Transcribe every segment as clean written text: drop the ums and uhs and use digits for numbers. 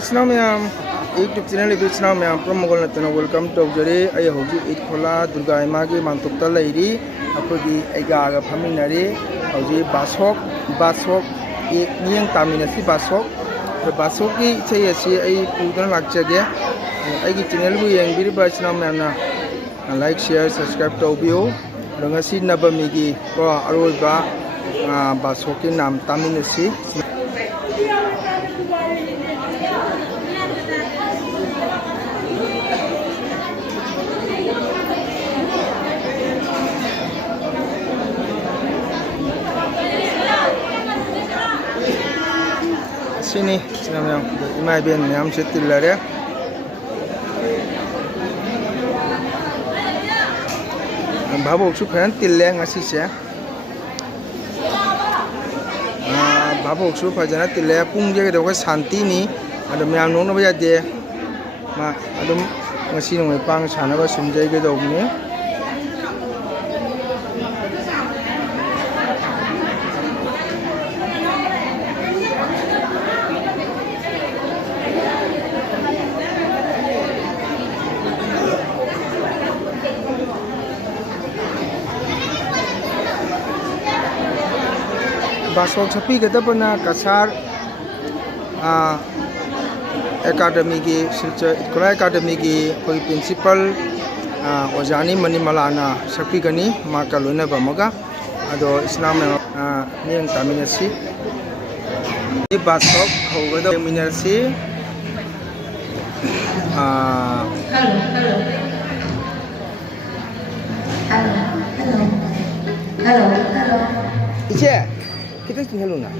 Channel ma'am YouTube channel पे channel ma'am प्रमोगल नतना welcome तौजरे आई होगी ईद खोला दुर्गा मागी मानतुक्ता लैरी अखोगी एगागा फमिनारी होगी बासोक नियंग तामिनसी बासोक की इच्छा आई पूदन लाक्चगे आई चैनल बु यंगबिरिबा channel मैम ना लाइक शेयर सब्सक्राइब तौबियो रंगसी नबमीगी को अरोइबा बासोक की नाम तामिनसी sini yang imai ben yang setil lare babok su kan tille ngasi se babok su phajana tille pung je do ka santi ni adum yang no ba de ma adum ngasi no pang sana ba sumjai ge do ni बासोक छपी गदबना Kasar academy की Silchar इकोला academy की कोई principal ओजानी मणिमलाना छपी गनी मा का लोना बमगा अदो इस्लाम में नियम तामिनसी ये बासोक होगदो मिनरसी हेलो इचे kita tinggal luna.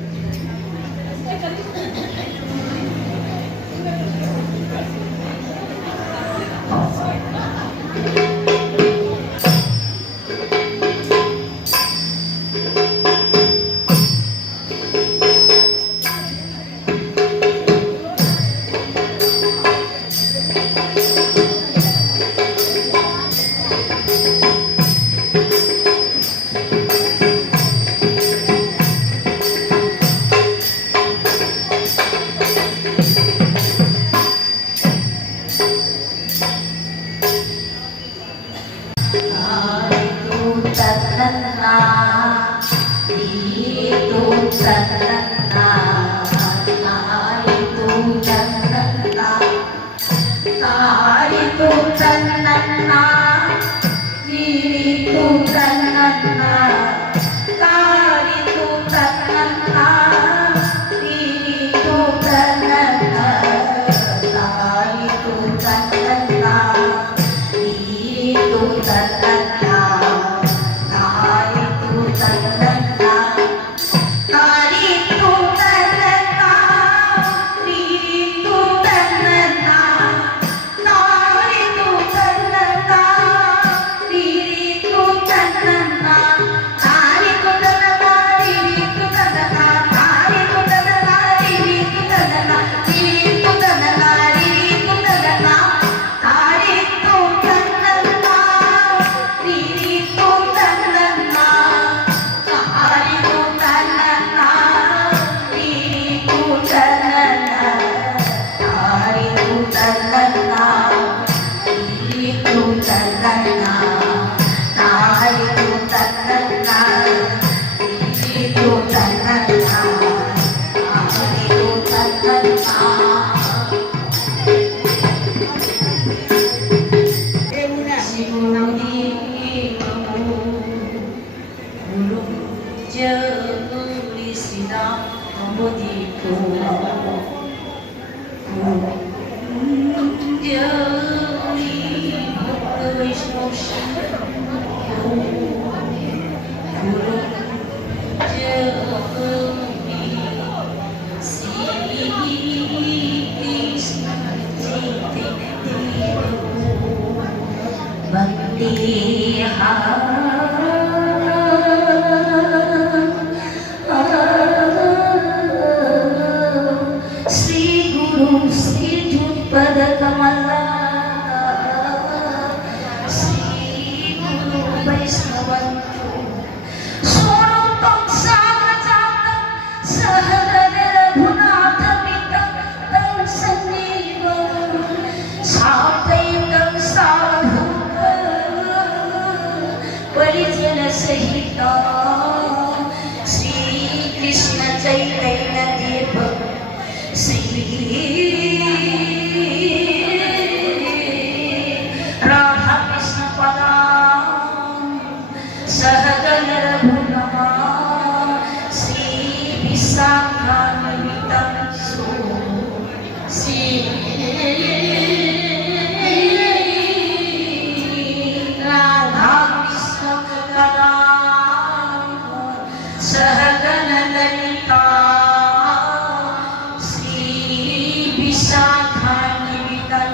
सहित श्री कृष्ण चैतन्य देव श्री राधा कृष्ण पदा सहगण रघुनमा श्री विशाखान्वितं श्री राधा कृष्ण पदा सहगण Lalita Shri विशाखान्वितं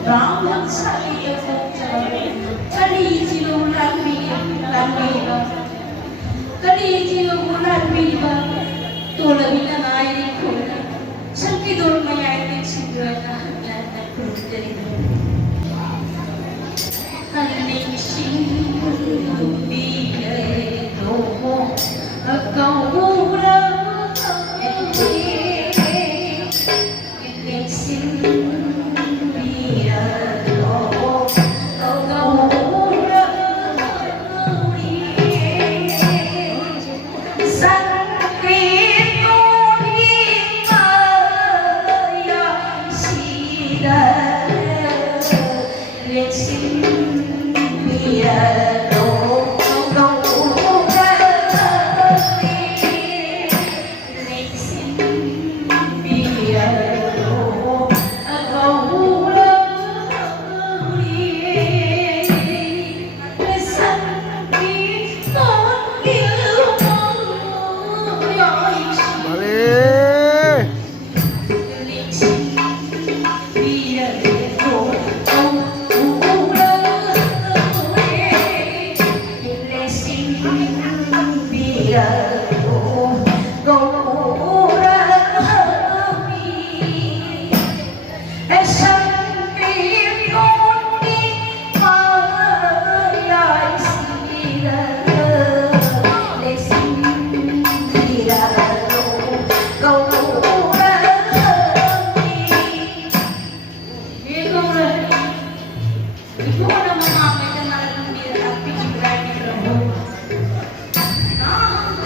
Brahman saya kali jiwa bulan biru, kali jiwa bulan biru, tola bina naik kola, sangki dor maya ini segera hanya terjadi. Kali singgung dia domo, kau ulang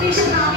Krishna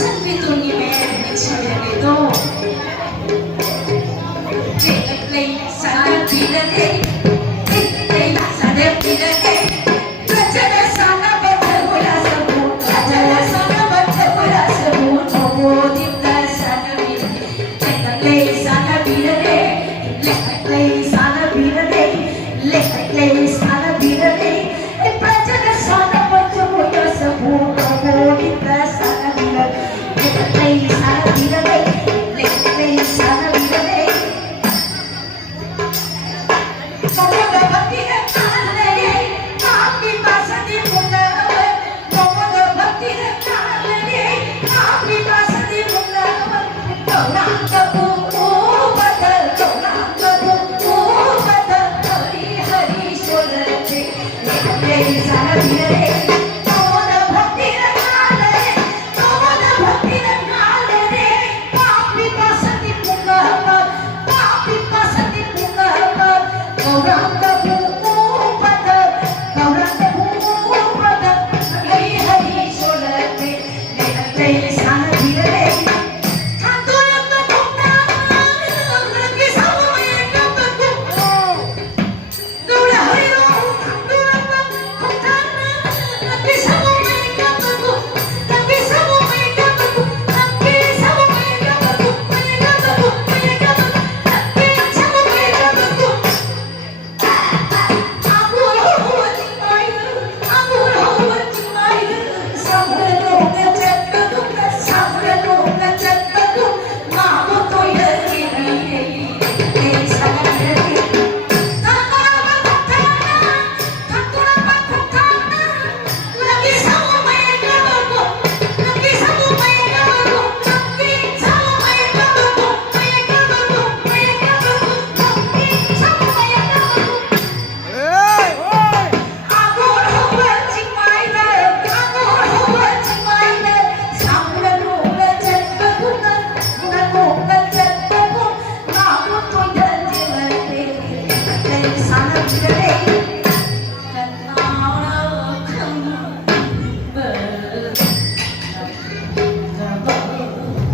Sampai tu ni memang